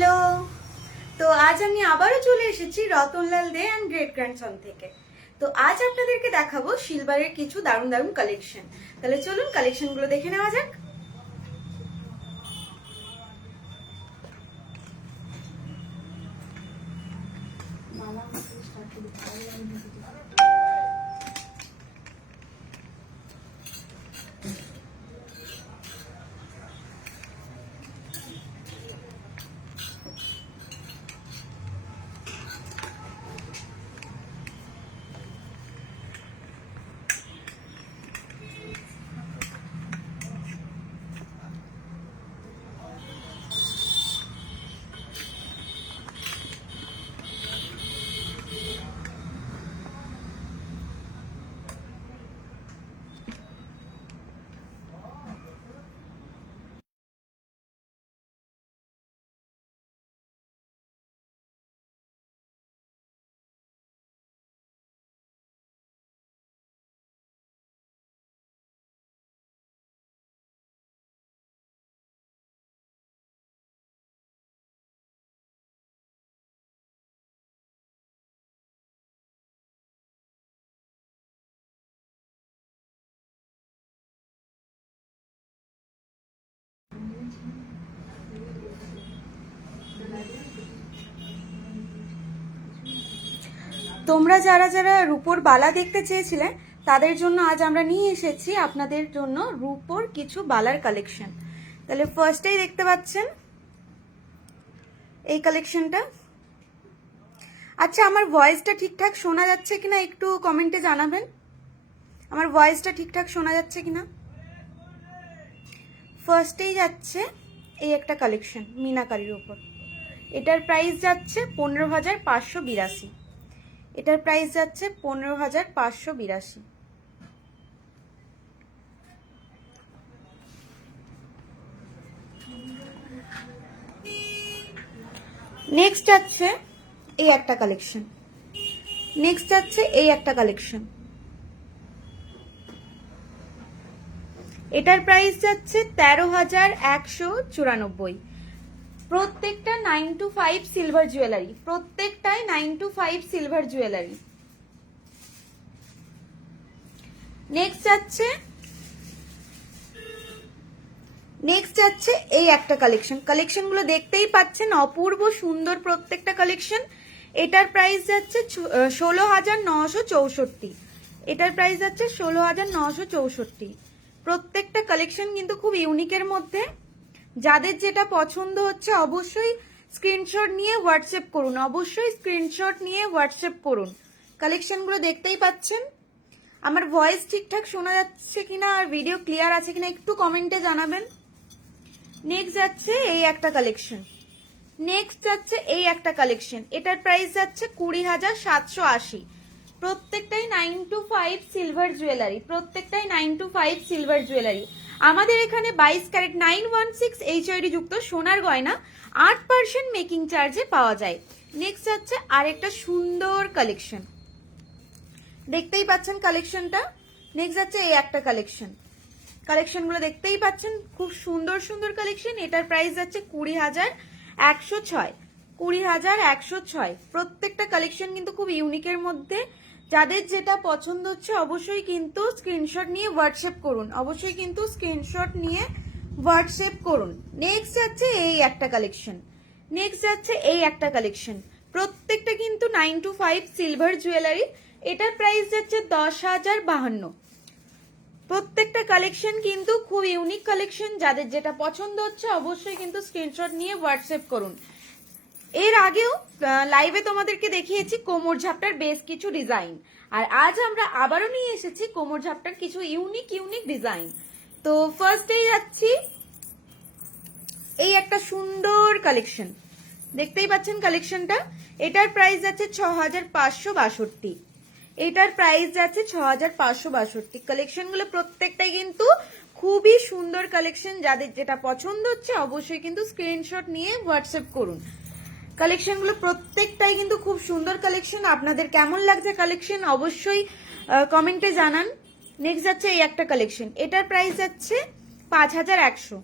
Hello. তো আজ আমি আবারও চলে এসেছি রতনলাল দে অ্যান্ড গ্রেট গ্র্যান্ডসন থেকে। তো আজ আপনাদেরকে দেখাবো সিলভারের কিছু দারুণ দারুণ কালেকশন। তাহলে চলুন কালেকশনগুলো দেখে নেওয়া যাক। তোমরা যারা যারা রূপোর বালা দেখতে চেয়েছিলে তাদের জন্য আজ আমরা নিয়ে এসেছি আপনাদের জন্য রূপোর কিছু বালার কালেকশন। তাহলে ফার্স্টেই দেখতে পাচ্ছেন এই কালেকশনটা। আচ্ছা, আমার ভয়েসটা ঠিকঠাক শোনা যাচ্ছে কিনা একটু কমেন্টে জানাবেন। আমার ভয়েসটা ঠিকঠাক শোনা যাচ্ছে কিনা। ফার্স্টেই যাচ্ছে এই একটা কালেকশন মিনাকারির উপর। এটার প্রাইস যাচ্ছে 15,582। এটার প্রাইস যাচ্ছে 15,582। নেক্সট যাচ্ছে এই একটা কালেকশন। নেক্সট যাচ্ছে এই একটা কালেকশন। এটার প্রাইস যাচ্ছে 13,194। প্রত্যেকটা 9 to 5 সিলভার জুয়েলারি, প্রত্যেকটাই 9 to 5 সিলভার জুয়েলারি। নেক্সট যাচ্ছে এই একটা কালেকশন। কালেকশনগুলো দেখতেই পাচ্ছেন, অপূর্ব সুন্দর প্রত্যেকটা কালেকশন। এটার প্রাইস যাচ্ছে 16,964। এটার প্রাইস যাচ্ছে 16,964। প্রত্যেকটা কালেকশন কিন্তু খুব ইউনিকের মধ্যে। যাদের যেটা পছন্দ হচ্ছে অবশ্যই স্ক্রিনশট নিয়ে হোয়াটসঅ্যাপ করুন, অবশ্যই স্ক্রিনশট নিয়ে হোয়াটসঅ্যাপ করুন। কালেকশনগুলো দেখতেই পাচ্ছেন। আমার ভয়েস ঠিকঠাক শোনা যাচ্ছে কিনা আর ভিডিও ক্লিয়ার আছে কিনা একটু কমেন্টে জানাবেন। নেক্সট যাচ্ছে এই একটা কালেকশন। নেক্সট যাচ্ছে এই একটা কালেকশন। এটার প্রাইস যাচ্ছে 20,780। প্রত্যেকটাই 9 to 5 সিলভার জুয়েলারি, প্রত্যেকটাই 9 to 5 সিলভার জুয়েলারি। আমাদের এখানে 22 ক্যারেট 916 HID যুক্ত সোনার গয়না 8% মেকিং চার্জে পাওয়া যায়। নেক্সট যাচ্ছে আরেকটা সুন্দর কালেকশন, দেখতেই পাচ্ছেন কালেকশনটা। নেক্সট যাচ্ছে এই একটা কালেকশন। কালেকশনগুলো দেখতেই পাচ্ছেন, খুব সুন্দর সুন্দর কালেকশন। এটার প্রাইস যাচ্ছে 20,106। 20,106। প্রত্যেকটা কালেকশন কিন্তু খুব ইউনিকের মধ্যে। যাদের যেটা পছন্দ হচ্ছে অবশ্যই কিন্তু স্ক্রিনশট নিয়ে হোয়াটসঅ্যাপ করুন, অবশ্যই কিন্তু স্ক্রিনশট নিয়ে হোয়াটসঅ্যাপ করুন। নেক্সট যাচ্ছে এই একটা কালেকশন। নেক্সট যাচ্ছে এই একটা কালেকশন। প্রত্যেকটা কিন্তু 9 to 5 সিলভার জুয়েলারি। এটার প্রাইস যাচ্ছে 10,052। প্রত্যেকটা কালেকশন কিন্তু খুব ইউনিক কালেকশন। যাদের যেটা পছন্দ হচ্ছে অবশ্যই কিন্তু স্ক্রিনশট নিয়ে হোয়াটসঅ্যাপ করুন। এর আগেও লাইভে তোমাদেরকে দেখিয়েছি কোমর ঝাপটার বেশ কিছু ডিজাইন, আর আজ আমরা আবারও নিয়ে এসেছি কোমর ঝাপটার কিছু ইউনিক ইউনিক ডিজাইন। তো ফার্স্টেই যাচ্ছি এই একটা সুন্দর কালেকশন, দেখতেই পাচ্ছেন কালেকশনটা। এটার প্রাইস যাচ্ছে 6,562। এটার প্রাইস যাচ্ছে 6,562। কালেকশনগুলো প্রত্যেকটাই কিন্তু খুবই সুন্দর কালেকশন। যাদের যেটা পছন্দ হচ্ছে অবশ্যই কিন্তু স্ক্রিনশট নিয়ে হোয়াটসঅ্যাপ করুন। কালেকশনগুলো প্রত্যেকটাই কিন্তু খুব সুন্দর কালেকশন। আপনাদের কেমন লাগছে কালেকশন অবশ্যই কমেন্টে জানান। নেক্সট যাচ্ছে এই একটা কালেকশন। এটার প্রাইস যাচ্ছে 5,100।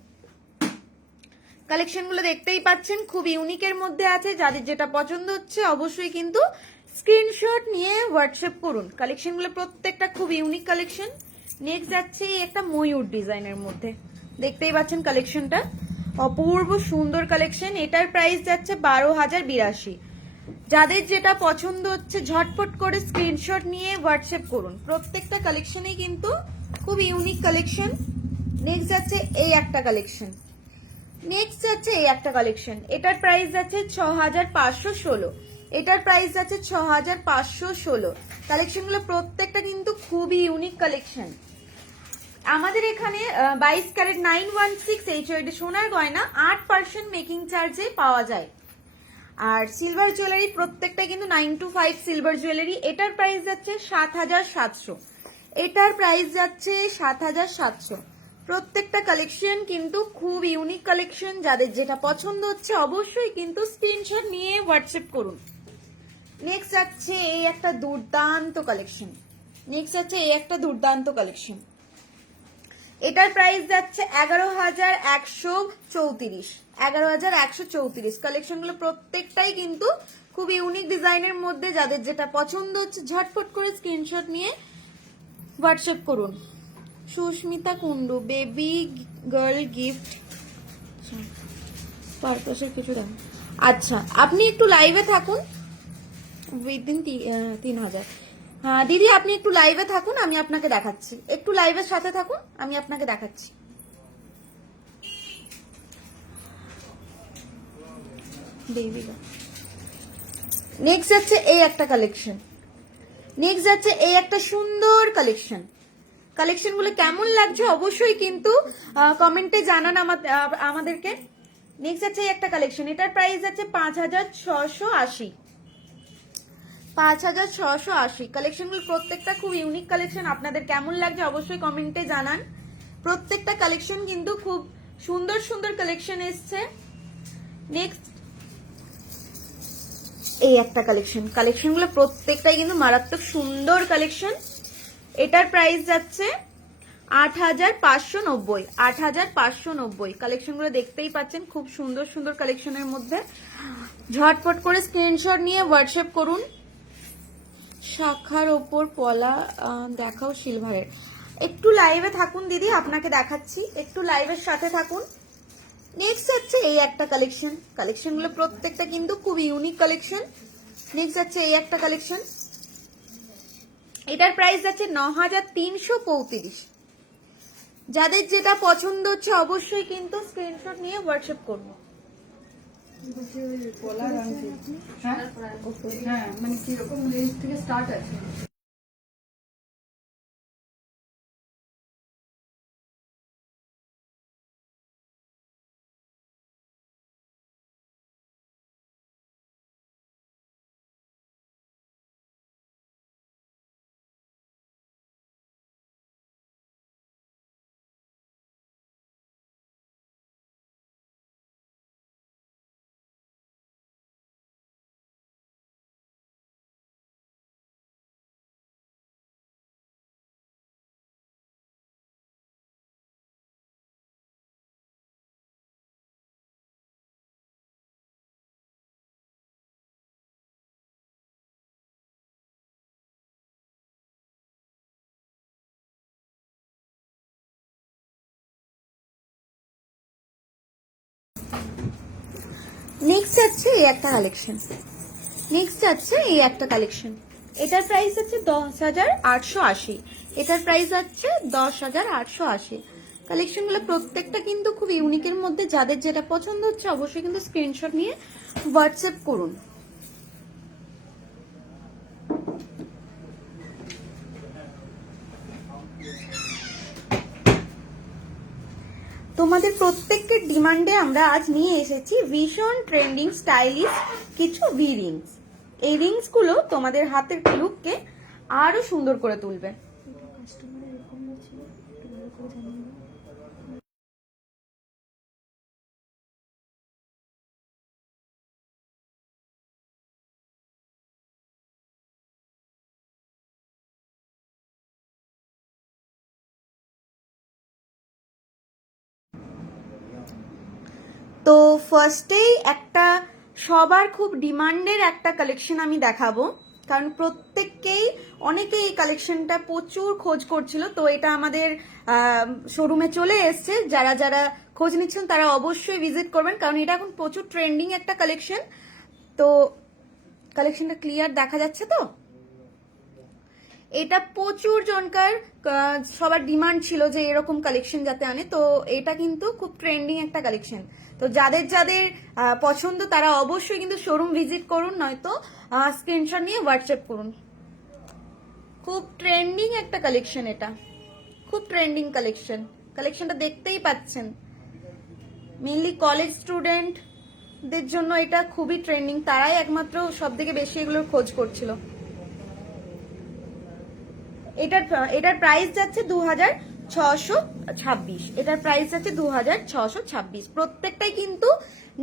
কালেকশনগুলো দেখতেই পাচ্ছেন, খুব ইউনিকের মধ্যে আছে। যাদের যেটা পছন্দ হচ্ছে অবশ্যই কিন্তু স্ক্রিনশট নিয়ে হোয়াটসঅ্যাপ করুন। কালেকশনগুলো প্রত্যেকটা খুব ইউনিক কালেকশন। নেক্সট যাচ্ছে একটা ময়ূর ডিজাইনের মধ্যে, দেখতেই পাচ্ছেন কালেকশনটা অপূর্ব সুন্দর কালেকশন। এটার প্রাইস যাচ্ছে 12,082। যাদের যেটা পছন্দ হচ্ছে ঝটপট করে স্ক্রিনশট নিয়ে হোয়াটসঅ্যাপ করুন। প্রত্যেকটা কালেকশনেই কিন্তু খুব ইউনিক কালেকশন। নেক্সট যাচ্ছে এই একটা কালেকশন, নেক্সট যাচ্ছে এই একটা কালেকশন। এটার প্রাইস যাচ্ছে 6,516। এটার প্রাইস যাচ্ছে 6,516। কালেকশনগুলো প্রত্যেকটা কিন্তু খুবই ইউনিক কালেকশন। আমাদের এখানে 22 ক্যারেট 916 HOD সোনার গয়না 8% মেকিং চার্জে পাওয়া যায়। আর সিলভার জুয়েলারি প্রত্যেকটা কিন্তু 925 সিলভার জুয়েলারি। এটার প্রাইস যাচ্ছে 7,700। এটার প্রাইস যাচ্ছে 7,700। প্রত্যেকটা কালেকশন কিন্তু খুব ইউনিক কালেকশন। যাদের যেটা পছন্দ হচ্ছে অবশ্যই কিন্তু স্ক্রিনশট নিয়ে হোয়াটসঅ্যাপ করুন। নেক্সট যাচ্ছে এই একটা দুর্দান্ত কালেকশন। নেক্সট যাচ্ছে এই একটা দুর্দান্ত কালেকশন। এটার প্রাইস যাচ্ছে 11,134। 11,134। কালেকশনগুলো প্রত্যেকটাই কিন্তু খুব ইউনিক ডিজাইনের মধ্যে। যাদের যেটা পছন্দ হচ্ছে ঝটপট করে স্ক্রিনশট নিয়ে হোয়াটসঅ্যাপ করুন। Sushmita Kundu baby girl gift পারপাসের কিছু দেন। আচ্ছা, আপনি একটু লাইভে থাকুন উইদিন 3,000। হ্যাঁ দিদি, আপনি একটু লাইভে থাকুন, আমি আপনাকে দেখাচ্ছি। একটু লাইভের সাথে থাকুন, আমি আপনাকে দেখাচ্ছি। নেক্সট যাচ্ছে এই একটা কালেকশন। নেক্সট যাচ্ছে এই একটা সুন্দর কালেকশন। কালেকশনগুলো কেমন লাগছে অবশ্যই কিন্তু কমেন্টে জানান আমাদেরকে। নেক্সট যাচ্ছে এই একটা কালেকশন। এটার প্রাইস যাচ্ছে 5,680। 5,680। কালেকশনগুলো প্রত্যেকটা খুব ইউনিক কালেকশন। আপনাদের কেমন লাগছে অবশ্যই কমেন্টে জানান। প্রত্যেকটা কালেকশন কিন্তু খুব সুন্দর সুন্দর কালেকশন এসছে। নেক্সট এই একটা কালেকশন। কালেকশনগুলো প্রত্যেকটাই কিন্তু মারাত্মক সুন্দর কালেকশন। এটার প্রাইস যাচ্ছে 8,590। 8,590। কালেকশনগুলো দেখতেই পাচ্ছেন খুব সুন্দর সুন্দর কালেকশনের মধ্যে। ঝটপট করে স্ক্রিনশট নিয়ে হোয়াটসঅ্যাপ করুন। শাখার ওপর পলা দেখাও সিলভারের। একটু লাইভে থাকুন দিদি, আপনাকে দেখাচ্ছি, একটু লাইভের সাথে থাকুন। নেক্সট হচ্ছে এই একটা কালেকশন। কালেকশনগুলো প্রত্যেকটা কিন্তু খুব ইউনিক কালেকশন। নেক্সট হচ্ছে এই একটা কালেকশন। এটার প্রাইস যাচ্ছে 9,335। যাদের যেটা পছন্দ হচ্ছে অবশ্যই কিন্তু স্ক্রিনশট নিয়ে হোয়াটসঅ্যাপ করবো। হ্যাঁ, মানে কিরকম রেঞ্জ থেকে স্টার্ট আছে? নেক্সট আছে এই একটা কালেকশন। নেক্সট আছে এই একটা কালেকশন। এটার প্রাইস আছে 10,880। এটার প্রাইস আছে 10,880। কালেকশনগুলো প্রত্যেকটা কিন্তু খুব ইউনিকের মধ্যে। যাদের যেটা পছন্দ হচ্ছে অবশ্যই কিন্তু স্ক্রিনশট নিয়ে হোয়াটসঅ্যাপ করুন। তোমাদের প্রত্যেকের ডিমান্ডে আমরা আজ নিয়ে এসেছি ভীষণ ট্রেন্ডিং স্টাইলিশ কিছু ভি রিংস। এই রিংস গুলো তোমাদের হাতের লুককে আরো সুন্দর করে তুলবে। তো ফার্স্টেই একটা সবার খুব ডিমান্ডের একটা কালেকশন আমি দেখাবো, কারণ অনেকেই এই কালেকশনটা প্রচুর খোঁজ করছিল। তো এটা আমাদের শোরুমে চলে এসছে। যারা যারা খোঁজ নিচ্ছেন তারা অবশ্যই ভিজিট করবেন, কারণ এটা এখন প্রচুর ট্রেন্ডিং একটা কালেকশন। তো কালেকশনটা ক্লিয়ার দেখা যাচ্ছে তো? এটা প্রচুর জনকার সবার ডিমান্ড ছিল যে এরকম কালেকশন যাতে আনে। তো এটা কিন্তু খুব ট্রেন্ডিং একটা কালেকশন। তো যাদের যাদের পছন্দ তারা অবশ্যই কিন্তু শোরুম ভিজিট করুন, নয়তো স্ক্রিনশট নিয়ে হোয়াটসঅ্যাপ করুন। খুব ট্রেন্ডিং একটা কালেকশন, এটা খুব ট্রেন্ডিং কালেকশন। কালেকশনটা দেখতেই পাচ্ছেন, মেনলি কলেজ স্টুডেন্টদের জন্য এটা খুবই ট্রেন্ডিং। তারাই একমাত্র সব থেকে বেশি এগুলোর খোঁজ করছিল। এটার প্রাইস যাচ্ছে 2626। এটার প্রাইস যাচ্ছে 2626। প্রত্যেকটাই কিন্তু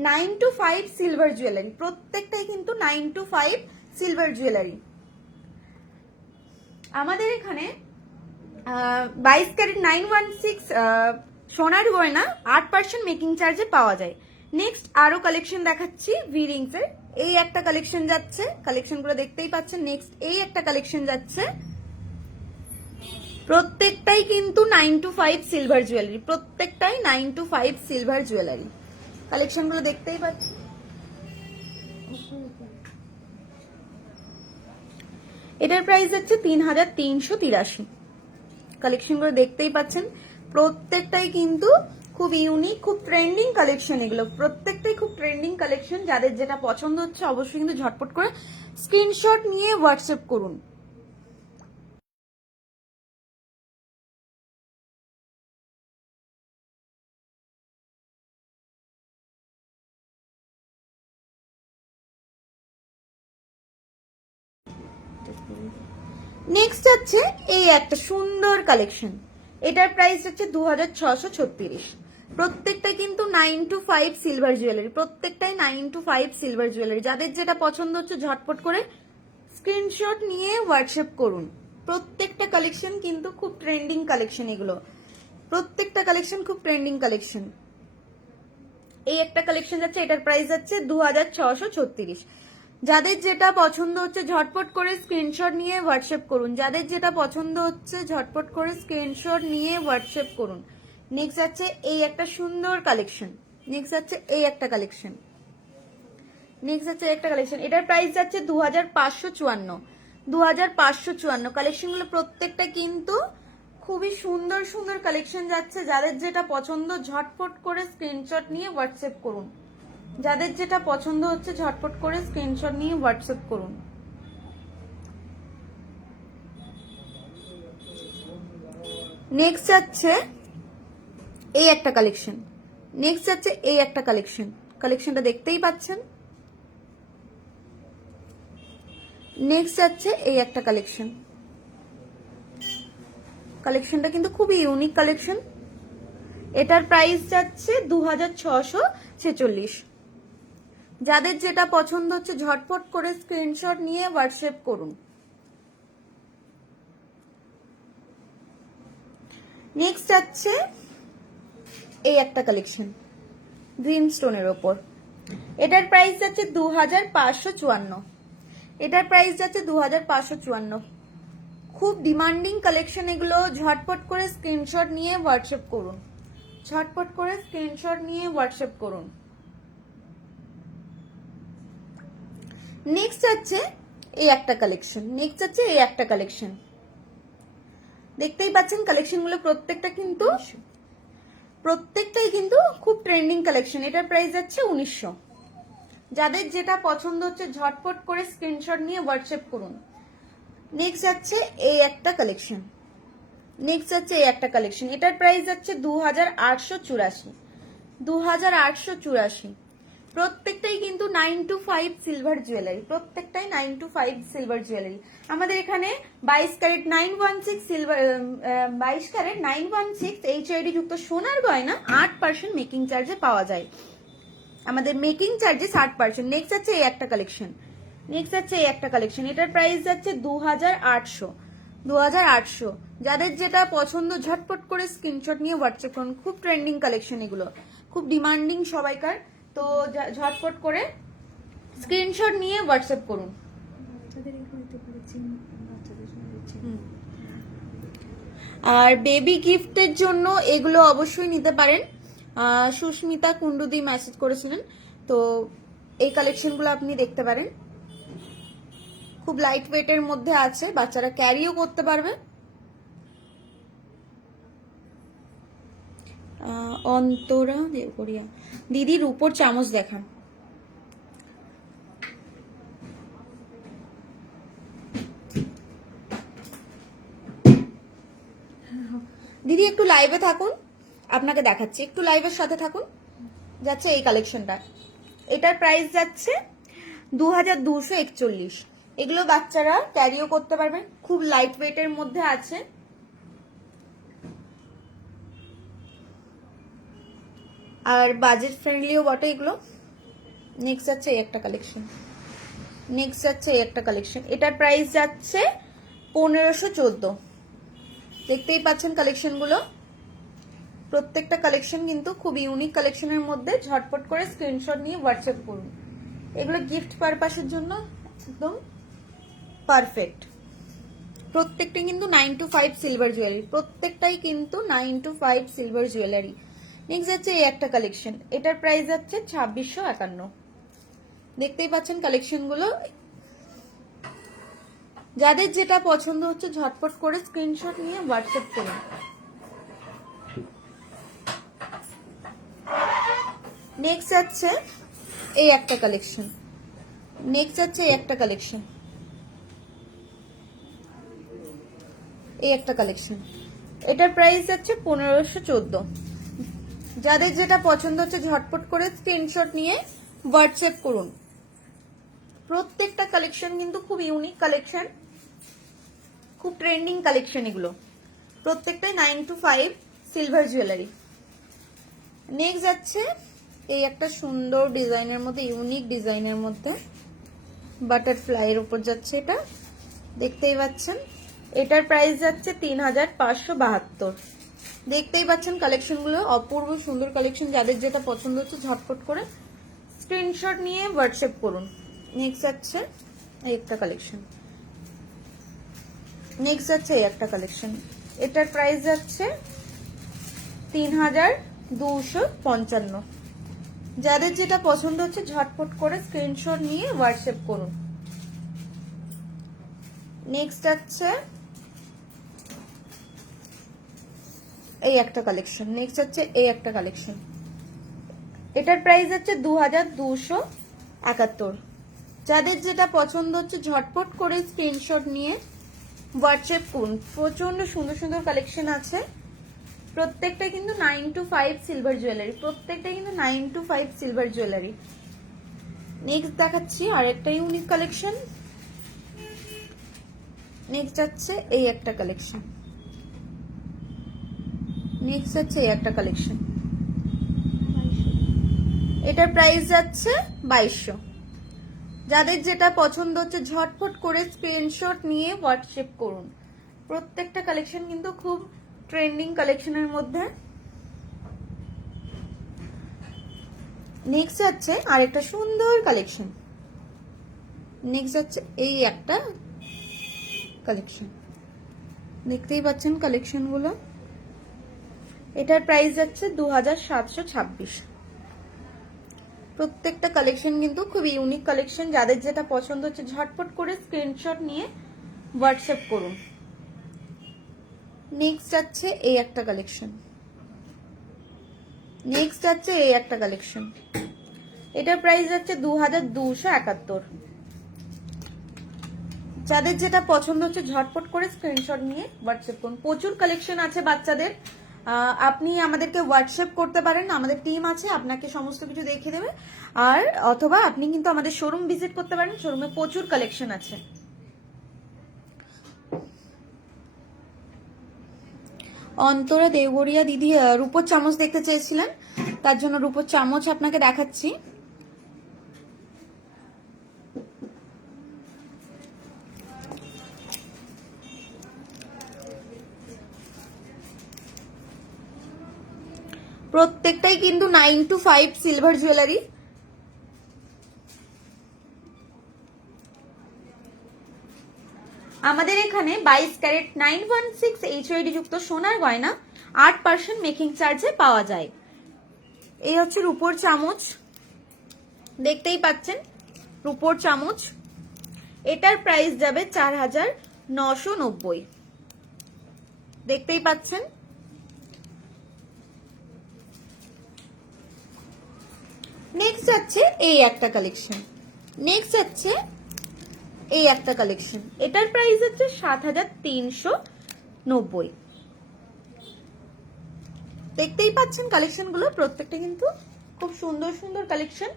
9 to 5 সিলভার জুয়েলারি। প্রত্যেকটাই কিন্তু 9 to 5 সিলভার জুয়েলারি। আমাদের এখানে 22 ক্যারেট 916 সোনার গয়না 8% মেকিং চার্জে পাওয়া যায়। নেক্সট আরো কালেকশন দেখাচ্ছি ভি রিংস এর। এই একটা কালেকশন যাচ্ছে, কালেকশনগুলো দেখতেই পাচ্ছেন। নেক্সট এই একটা কালেকশন যাচ্ছে, প্রত্যেকটাই কিন্তু 9 to 5 সিলভার জুয়েলারি। প্রত্যেকটাই 9 to 5 সিলভার জুয়েলারি। কালেকশনগুলো দেখতেই পাচ্ছেন। এটার প্রাইস হচ্ছে 3383। কালেকশনগুলো দেখতেই পাচ্ছেন, প্রত্যেকটাই কিন্তু খুব ইউনিক, খুব ট্রেন্ডিং কালেকশন। এগুলো প্রত্যেকটাই খুব ট্রেন্ডিং কালেকশন। যাদের যেটা পছন্দ হচ্ছে অবশ্যই কিন্তু ঝটপট করে স্ক্রিনশট নিয়ে হোয়াটসঅ্যাপ করুন। নেক্সট হচ্ছে এই একটা সুন্দর কালেকশন। এটার প্রাইস হচ্ছে 2636। প্রত্যেকটা কিন্তু 9 to 5 সিলভার জুয়েলারি। প্রত্যেকটাই 9 to 5 সিলভার জুয়েলারি। যাদের যেটা পছন্দ হচ্ছে ঝটপট করে স্ক্রিনশট নিয়ে হোয়াটসঅ্যাপ করুন। প্রত্যেকটা কালেকশন কিন্তু খুব ট্রেন্ডিং কালেকশন। এগুলো প্রত্যেকটা কালেকশন খুব ট্রেন্ডিং কালেকশন। এই একটা কালেকশন যাচ্ছে, এটার প্রাইস যাচ্ছে 2636। যাদের যেটা পছন্দ হচ্ছে ঝটপট করে স্ক্রিনশট নিয়ে হোয়াটসঅ্যাপ করুন। যাদের যেটা পছন্দ হচ্ছে ঝটপট করে স্ক্রিনশট নিয়ে হোয়াটসঅ্যাপ করুন। নেক্সট যাচ্ছে এই একটা সুন্দর কালেকশন। নেক্সট যাচ্ছে এই একটা কালেকশন। নেক্সট যাচ্ছে একটা কালেকশন। এটার প্রাইস যাচ্ছে 2554। 2554। কালেকশনগুলো প্রত্যেকটা কিন্তু খুবই সুন্দর সুন্দর কালেকশন যাচ্ছে। যাদের যেটা পছন্দ ঝটপট করে স্ক্রিনশট নিয়ে হোয়াটসঅ্যাপ করুন। যাদের যেটা পছন্দ হচ্ছে ঝটপট করে স্ক্রিনশট নিয়ে হোয়াটসঅ্যাপ করুন। নেক্সট যাচ্ছে এই একটা কালেকশন। নেক্সট যাচ্ছে এই একটা কালেকশন। কালেকশনটা দেখতেই পাচ্ছেন। নেক্সট যাচ্ছে এই একটা কালেকশন। কালেকশনটা কিন্তু খুবই ইউনিক কালেকশন। এটার প্রাইস যাচ্ছে 2646। যাদের যেটা পছন্দ হচ্ছে ঝটপট করে স্ক্রিনশট নিয়ে হোয়াটসঅ্যাপ করুন। নেক্সট যাচ্ছে এই একটা কালেকশন গ্রিন স্টোনের ওপর। এটার প্রাইস যাচ্ছে 2554। এটার প্রাইস যাচ্ছে 2554। খুব ডিমান্ডিং কালেকশন এগুলো। ঝটপট করে স্ক্রিনশট নিয়ে হোয়াটসঅ্যাপ করুন। ঝটপট করে স্ক্রিনশট নিয়ে হোয়াটসঅ্যাপ করুন। নেক্সট আছে এই একটা কালেকশন। নেক্সট আছে এই একটা কালেকশন। দেখতেই পাচ্ছেন কালেকশনগুলো প্রত্যেকটাই কিন্তু খুব ট্রেন্ডিং কালেকশন। এটার প্রাইস যাচ্ছে 1900। যাদের যেটা পছন্দ হচ্ছে ঝটপট করে স্ক্রিনশট নিয়ে হোয়াটসঅ্যাপ করুন। নেক্সট যাচ্ছে এই একটা কালেকশন। নেক্সট যাচ্ছে এই একটা কালেকশন। এটার প্রাইস যাচ্ছে 2884। 2884। প্রত্যেকটাই কিন্তু 9 to 5 সিলভার জুয়েলারি। প্রত্যেকটাই 9 to 5 সিলভার জুয়েলারি। আমাদের এখানে 22 ক্যারেট 916 সিলভার 22 ক্যারেট 916 HID যুক্ত সোনার গয়না 8% মেকিং চার্জে পাওয়া যায়। আমাদের মেকিং চার্জেস 8%। নেক্সট যাচ্ছে এই একটা কালেকশন। নেক্সট যাচ্ছে এই একটা কালেকশন। এটার প্রাইস যাচ্ছে 2800। 2800। যাদের যেটা পছন্দ ঝটপট করে স্ক্রিনশট নিয়ে হোয়াটসঅ্যাপ করুন। খুব ট্রেন্ডিং কালেকশন এগুলো, খুব ডিমান্ডিং সবাইকার। তো ঝটপট করে স্ক্রিনশট নিয়ে হোয়াটসঅ্যাপ করুন। আর বেবি গিফটের জন্য এগুলো অবশ্যই নিতে পারেন। সুস্মিতা কুন্ডুদি মেসেজ করেছিলেন, তো এই কালেকশনগুলো আপনি দেখতে পারেন। খুব লাইট ওয়েটের মধ্যে আছে, বাচ্চারা ক্যারিও করতে পারবে। অন্তরা দেবগড়িয়া দিদির উপর চামচ দেখান। দিদি একটু লাইভে থাকুন, আপনাকে দেখাচ্ছি, একটু লাইভের সাথে থাকুন। যাচ্ছে এই কালেকশনটা, এটার প্রাইস যাচ্ছে 2241। এগুলো বাচ্চারা ক্যারিও করতে পারবেন, খুব লাইট ওয়েটের মধ্যে আছে। আর বাজেট ফ্রেন্ডলিও বটে এগুলো। নেক্সট যাচ্ছে এই একটা কালেকশন, নেক্সট যাচ্ছে এই একটা কালেকশন, এটার প্রাইস যাচ্ছে 1514। দেখতেই পাচ্ছেন কালেকশনগুলো, প্রত্যেকটা কালেকশন কিন্তু খুব ইউনিক কালেকশনের মধ্যে। ঝটপট করে স্ক্রিনশট নিয়ে হোয়াটসঅ্যাপ করুন। এগুলো গিফট পারপাসের জন্য একদম পারফেক্ট। প্রত্যেকটাই কিন্তু 9 to 5 সিলভার জুয়েলারি, প্রত্যেকটাই কিন্তু 9 to 5 সিলভার জুয়েলারি। নেক্সট যাচ্ছে এই একটা কালেকশন, এটার প্রাইস যাচ্ছে 2651। দেখতেই পাচ্ছেন কালেকশনগুলো, যাদের যেটা পছন্দ হচ্ছে ঝটপট করে স্ক্রিনশট নিয়ে হোয়াটসঅ্যাপ করুন। নেক্সট যাচ্ছে এই একটা কালেকশন, নেক্সট যাচ্ছে এই একটা কালেকশন, এই একটা কালেকশন, এটার প্রাইস যাচ্ছে 1514। যাদের যেটা পছন্দ হচ্ছে ঝটপট করে স্ক্রিনশট নিয়ে হোয়াটসঅ্যাপ করুন। প্রত্যেকটা কালেকশন কিন্তু খুব ইউনিক কালেকশন, খুব ট্রেন্ডিং কালেকশন এগুলো, প্রত্যেকটাই 9 to 5 সিলভার জুয়েলারি। নেক্সট যাচ্ছে এই একটা সুন্দর ডিজাইনের মধ্যে, ইউনিক ডিজাইনের মধ্যে বাটারফ্লাইয়ের উপর যাচ্ছে, এটা দেখতেই পাচ্ছেন। এটার প্রাইস যাচ্ছে 3572। দেখতেই পাচ্ছেন কালেকশনগুলো অপূর্ব সুন্দর কালেকশন। যাদের যেটা পছন্দ হচ্ছে ঝটপট করে স্ক্রিনশট নিয়ে হোয়াটসঅ্যাপ করুন। নেক্সট যাচ্ছে এই একটা কালেকশন, নেক্সট যাচ্ছে এই একটা কালেকশন, এটার প্রাইস যাচ্ছে 3255। যাদের যেটা পছন্দ হচ্ছে ঝটপট করে স্ক্রিনশট নিয়ে হোয়াটসঅ্যাপ করুন। নেক্সট যাচ্ছে এই একটা কালেকশন, নেক্সট হচ্ছে এই একটা কালেকশন, এটার প্রাইস হচ্ছে 2271। যাদের যেটা পছন্দ হচ্ছে ঝটপট করে স্ক্রিনশট নিয়ে হোয়াটসঅ্যাপ করুন। প্রচন্ড সুন্দর সুন্দর কালেকশন আছে, প্রত্যেকটা কিন্তু 9 to 5 সিলভার জুয়েলারি, প্রত্যেকটা কিন্তু 9 to 5 সিলভার জুয়েলারি। নেক্সট দেখাচ্ছি আরেকটা ইউনিক কালেকশন, নেক্সট যাচ্ছে এই একটা কালেকশন, নেক্সট হচ্ছে এই একটা কালেকশন, এটার প্রাইস যাচ্ছে 2200। যাদের যেটা পছন্দ হচ্ছে ঝটপট করে স্ক্রিনশট নিয়ে হোয়াটসঅ্যাপ করুন। প্রত্যেকটা কালেকশন কিন্তু খুব ট্রেন্ডিং কালেকশনের মধ্যে। নেক্সট যাচ্ছে আরেকটা সুন্দর কালেকশন, নেক্সট যাচ্ছে এই একটা কালেকশন, দেখতেই পাচ্ছেন কালেকশনগুলো। এটার প্রাইস যাচ্ছে 2726। প্রত্যেকটা কালেকশন কিন্তু খুব ইউনিক কালেকশন। যাদের যেটা পছন্দ হচ্ছে ঝটপট করে স্ক্রিনশট নিয়ে হোয়াটসঅ্যাপ করুন। নেক্সট যাচ্ছে এই একটা কালেকশন, নেক্সট যাচ্ছে এই একটা কালেকশন, এটার প্রাইস যাচ্ছে 2271। যাদের যেটা পছন্দ হচ্ছে ঝটপট করে স্ক্রিনশট নিয়ে হোয়াটসঅ্যাপ করুন। প্রচুর কালেকশন আছে বাচ্চাদের, আপনি আমাদেরকে হোয়াটসঅ্যাপ করতে পারেন, আমাদের টিম আছে, আপনাকে সমস্ত কিছু দেখিয়ে দেবে। আর অথবা আপনি কিন্তু আমাদের শোরুম ভিজিট করতে পারেন, শোরুমে প্রচুর কালেকশন আছে। অন্তরা দেবগড়িয়া দিদি রূপোর চামচ দেখতে চেয়েছিলেন, তার জন্য রূপোর চামচ আপনাকে দেখাচ্ছি। প্রত্যেকটাই কিন্তু 9 to 5 সিলভার জুয়েলারি, আমাদের এখানে 22 ক্যারেট 916 HYD যুক্ত সোনার গয়না 8% মেকিং চার্জে পাওয়া যায়। এই হচ্ছে রূপোর চামচ, দেখতেই পাচ্ছেন রূপোর চামচ। এটার প্রাইস যাবে 4990, দেখতেই পাচ্ছেন। নেক্সট যাচ্ছে এই একটা কালেকশন, নেক্সট যাচ্ছে এই একটা কালেকশন। এটার প্রাইস হচ্ছে 7390। দেখতেই পাচ্ছেন কালেকশন গুলো প্রত্যেকটা কিন্তু খুব সুন্দর সুন্দর কালেকশন।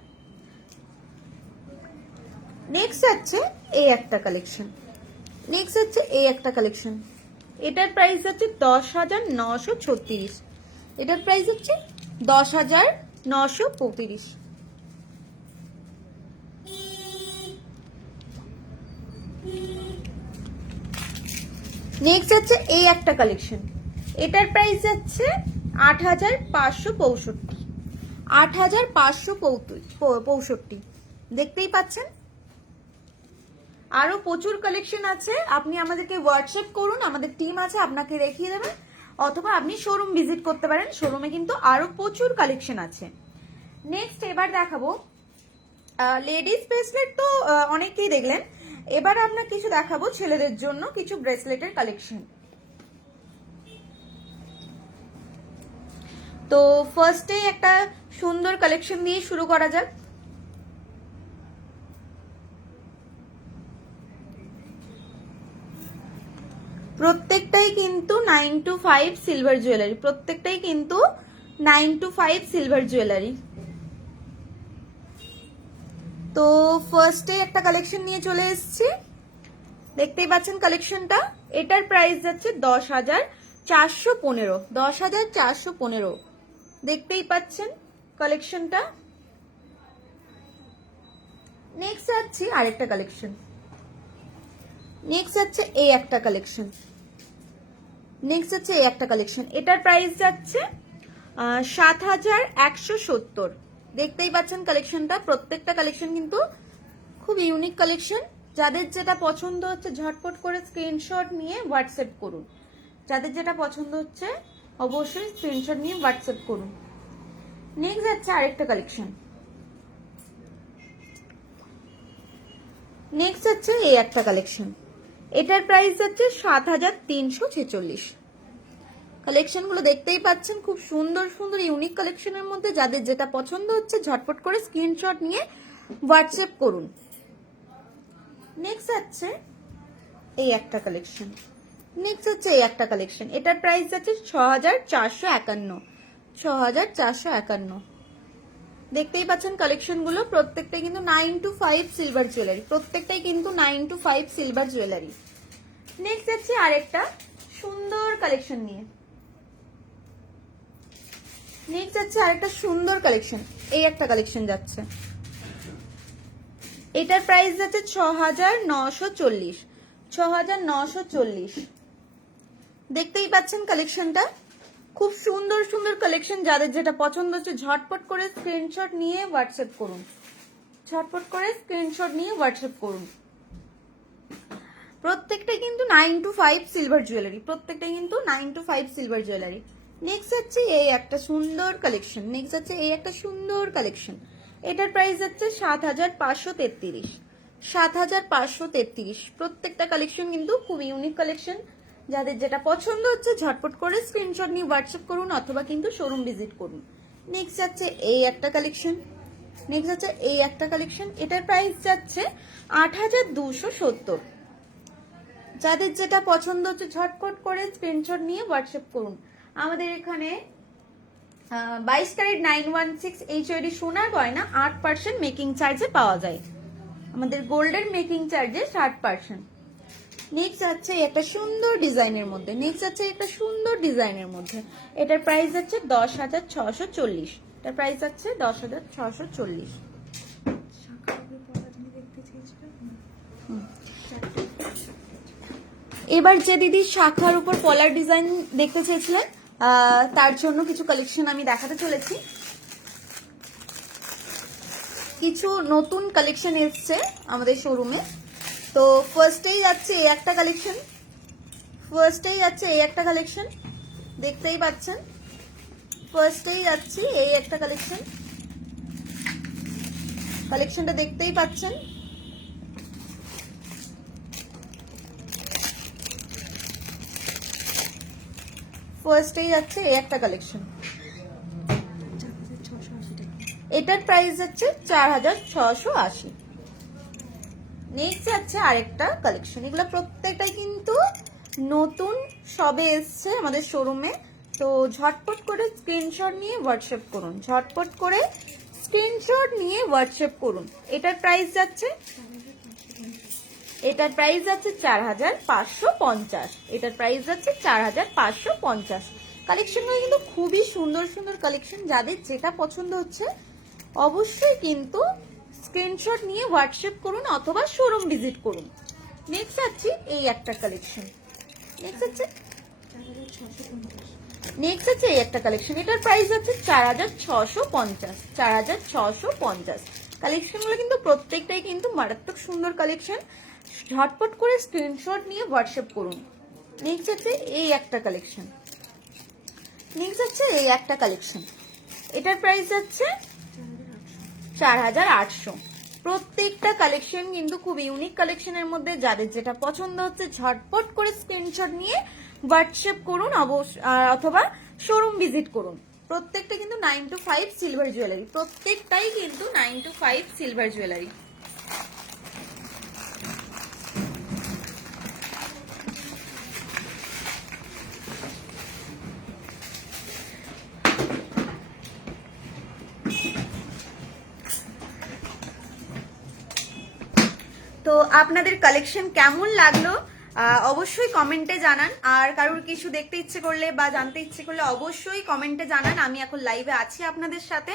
নেক্সট যাচ্ছে এই একটা কালেকশন, নেক্সট যাচ্ছে এই একটা কালেকশন। এটার প্রাইস হচ্ছে 10936, এটার প্রাইস হচ্ছে 10935। নেক্সট যাচ্ছে এই একটা কালেকশন, এটার প্রাইস যাচ্ছে 8565, 8565। দেখতেই পাচ্ছেন আরো প্রচুর কালেকশন আছে। আপনি আমাদেরকে হোয়াটসঅ্যাপ করুন, আমাদের টিম আছে আপনাকে দেখিয়ে দেবে, অথবা আপনি শোরুম ভিজিট করতে পারেন, শোরুমে কিন্তু আরো প্রচুর কালেকশন আছে। নেক্সট এবার দেখাবো লেডিস ব্রেসলেট, তো অনেকেই দেখলেন। এবার আমরা কিছু দেখাবো ছেলেদের জন্য কিছু ব্রেসলেটের কালেকশন। তো ফার্স্টে একটা সুন্দর কালেকশন দিয়ে শুরু করা যাক। প্রত্যেকটাই কিন্তু 9 to 5 সিলভার জুয়েলারি, প্রত্যেকটাই কিন্তু 9 to 5 সিলভার জুয়েলারি। তো ফার্স্টে একটা কালেকশন নিয়ে চলে এসেছি, দেখতেই পাচ্ছেন কালেকশনটা। এটার প্রাইস যাচ্ছে 10415, 10415। দেখতেই পাচ্ছেন কালেকশনটা। নেক্সট যাচ্ছি আরেকটা কালেকশন, নেক্সট যাচ্ছে এই একটা কালেকশন, নেক্সট যাচ্ছে এই একটা কালেকশন। এটার প্রাইস যাচ্ছে 7170। দেখতেই পাচ্ছেন কালেকশনটা, প্রত্যেকটা কালেকশন কিন্তু খুব ইউনিক কালেকশন। যাদের যেটা পছন্দ হচ্ছে ঝটপট করে স্ক্রিনশট নিয়ে হোয়াটসঅ্যাপ করুন, যাদের যেটা পছন্দ হচ্ছে অবশ্যই স্ক্রিনশট নিয়ে হোয়াটসঅ্যাপ করুন। নেক্সট যাচ্ছে আরেকটা কালেকশন, নেক্সট যাচ্ছে এই একটা কালেকশন। এটার প্রাইস যাচ্ছে 7346। কালেকশনগুলো দেখতেই পাচ্ছেন খুব সুন্দর সুন্দর ইউনিক কালেকশনের মধ্যে। যাদের যেটা পছন্দ হচ্ছে ঝটপট করে স্ক্রিনশট নিয়ে হোয়াটসঅ্যাপ করুন। নেক্সট যাচ্ছে এই একটা কালেকশন, নেক্সট হচ্ছে এই একটা কালেকশন। এটার প্রাইস যাচ্ছে 6451, 6451। দেখতেই পাচ্ছেন কালেকশনগুলো প্রত্যেকটাই কিন্তু 9 to 5 সিলভার জুয়েলারি, প্রত্যেকটাই কিন্তু 9 to 5 সিলভার জুয়েলারি। নেক্সট যাচ্ছে আরেকটা সুন্দর কালেকশন নিয়ে, নেক্সট যাচ্ছে আরেকটা সুন্দর কালেকশন। এই একটা কালেকশন যাচ্ছে, এটার প্রাইস যাচ্ছে 6940, 6940। দেখতেই পাচ্ছেন কালেকশনটা খুব সুন্দর সুন্দর কালেকশন। যাদের যেটা পছন্দ হচ্ছে ঝটপট করে স্ক্রিনশট নিয়ে হোয়াটসঅ্যাপ করুন, ঝটপট করে স্ক্রিনশট নিয়ে হোয়াটসঅ্যাপ করুন। প্রত্যেকটা কিন্তু 9 to 5 সিলভার জুয়েলারি, প্রত্যেকটা কিন্তু 9 to 5 সিলভার জুয়েলারি। নেক্সট হচ্ছে এই একটা সুন্দর কালেকশন, নেক্সট হচ্ছে এই একটা সুন্দর কালেকশন। এটার প্রাইস যাচ্ছে 7533, 7533। প্রত্যেকটা কালেকশন কিন্তু খুব ইউনিক কালেকশন। যাদের যেটা পছন্দ হচ্ছে ঝটপট করে স্ক্রিনশট নিয়ে হোয়াটসঅ্যাপ করুন, অথবা কিন্তু শোরুম ভিজিট করুন। নেক্সট যাচ্ছে এই একটা কালেকশন, নেক্সট যাচ্ছে এই একটা কালেকশন। এটার প্রাইস যাচ্ছে 8270। যাদের যেটা পছন্দ হচ্ছে ঝটপট করে স্ক্রিনশট নিয়ে হোয়াটসঅ্যাপ করুন। আমাদের এখানে 22 ক্যারেট 916 HYD সোনার গয়না 8% মেকিং চার্জে পাওয়া যায়। আমাদের গোল্ডের মেকিং চার্জে 60%। নেক্সট আছে একটা সুন্দর ডিজাইনের মধ্যে, নেক্সট আছে একটা সুন্দর ডিজাইনের মধ্যে। এটার প্রাইস আছে 10640, এটার প্রাইস আছে 10640। এবার যে দিদি শাখার উপর পলার ডিজাইন দেখতে চেয়েছিলেন তার জন্য কিছু কালেকশন আমি দেখাতে চলেছি। কিছু নতুন কালেকশন এসছে আমাদের শোরুমে, তো ফার্স্টেই যাচ্ছে এই একটা কালেকশন, দেখতেই পাচ্ছেন। ফার্স্টেই যাচ্ছি এই একটা কালেকশনটা দেখতেই পাচ্ছেন। ফার্স্টেই যাচ্ছে এই একটা কালেকশন, এটার প্রাইস যাচ্ছে 4680। নেক্সট যাচ্ছে আরেকটা কালেকশন, এগুলো প্রত্যেকটাই কিন্তু নতুন সবে এসছে আমাদের শোরুমে। তো ঝটপট করে স্ক্রিনশট নিয়ে হোয়াটসঅ্যাপ করুন। এটার প্রাইস যাচ্ছে 4550। কালেকশনগুলো কিন্তু খুবই সুন্দর সুন্দর কালেকশন, যাদের যেটা পছন্দ হচ্ছে অবশ্যই কিন্তু স্ক্রিনশট নিয়ে হোয়াটসঅ্যাপ করুন অথবা শোরুম ভিজিট করুন। নেক্সট আছে এই একটা কালেকশন, এটার প্রাইস আছে 4650। কালেকশনগুলো কিন্তু প্রত্যেকটাই কিন্তু মারাত্মক সুন্দর কালেকশন, ঝটপট করে স্ক্রিনশট নিয়ে হোয়াটসঅ্যাপ করুন। নেক্সট আছে এই একটা কালেকশন, এটার প্রাইস যাচ্ছে 4800। প্রত্যেকটা কালেকশন কিন্তু খুব ইউনিক কালেকশনের মধ্যে, যাদের যেটা পছন্দ হচ্ছে ঝটপট করে স্ক্রিনশট নিয়ে হোয়াটসঅ্যাপ করুন অথবা শোরুম ভিজিট করুন। প্রত্যেকটা কিন্তু 9 to 5 সিলভার জুয়েলারি, তো আপনাদের কালেকশন কেমন লাগলো অবশ্যই কমেন্টে জানান। আর কারোর কিছু দেখতে ইচ্ছে করলে বা জানতে ইচ্ছে করলে অবশ্যই কমেন্টে জানান। আমি এখন লাইভে আছি আপনাদের সাথে,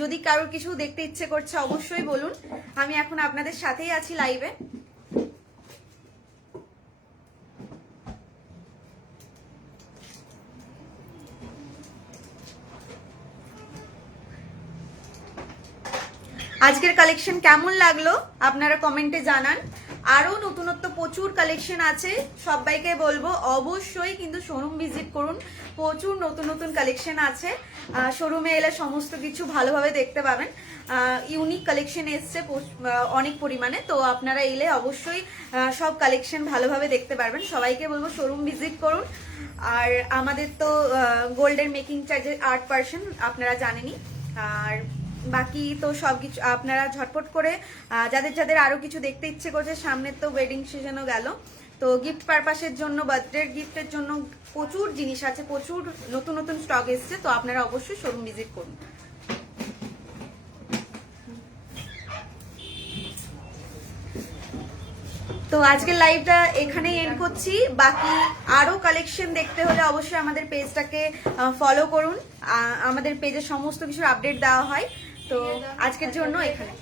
যদি কারোর কিছু দেখতে ইচ্ছে করছে অবশ্যই বলুন, আমি এখন আপনাদের সাথেই আছি লাইভে। আজকের কালেকশন কেমন লাগলো আপনারা কমেন্টে জানান। আরো নতুনত্ব প্রচুর কালেকশন আছে, সবাইকে বলবো অবশ্যই কিন্তু শোরুম ভিজিট করুন। প্রচুর নতুন নতুন কালেকশন আছে, শোরুমে এলে সমস্ত কিছু ভালোভাবে দেখতে পাবেন। ইউনিক কালেকশন এসছে অনেক পরিমাণে, তো আপনারা এলে অবশ্যই সব কালেকশন ভালোভাবে দেখতে পারবেন। সবাইকে বলবো শোরুম ভিজিট করুন। আর আমাদের তো গোল্ডের মেকিং চার্জেস 8%, আপনারা জানেনই। আর বাকি তো সবকিছু আপনারা ঝটপট করে যাদের যাদের আরো কিছু দেখতে ইচ্ছে করছে, সামনে তো ওয়েডিং সিজনও গেল, তো গিফট পারপাসের জন্য, বার্থডে গিফটের জন্য প্রচুর জিনিস আছে, প্রচুর নতুন নতুন স্টক এসছে, তো আপনারা অবশ্যই শোরুম ভিজিট করুন। তো আজকের লাইভটা এখানেই এন্ড করছি। বাকি আরো কালেকশন দেখতে হলে অবশ্যই আমাদের পেজটাকে ফলো করুন, আমাদের পেজে সমস্ত কিছুর আপডেট দেওয়া হয়। তো আজকের জন্য এখানে।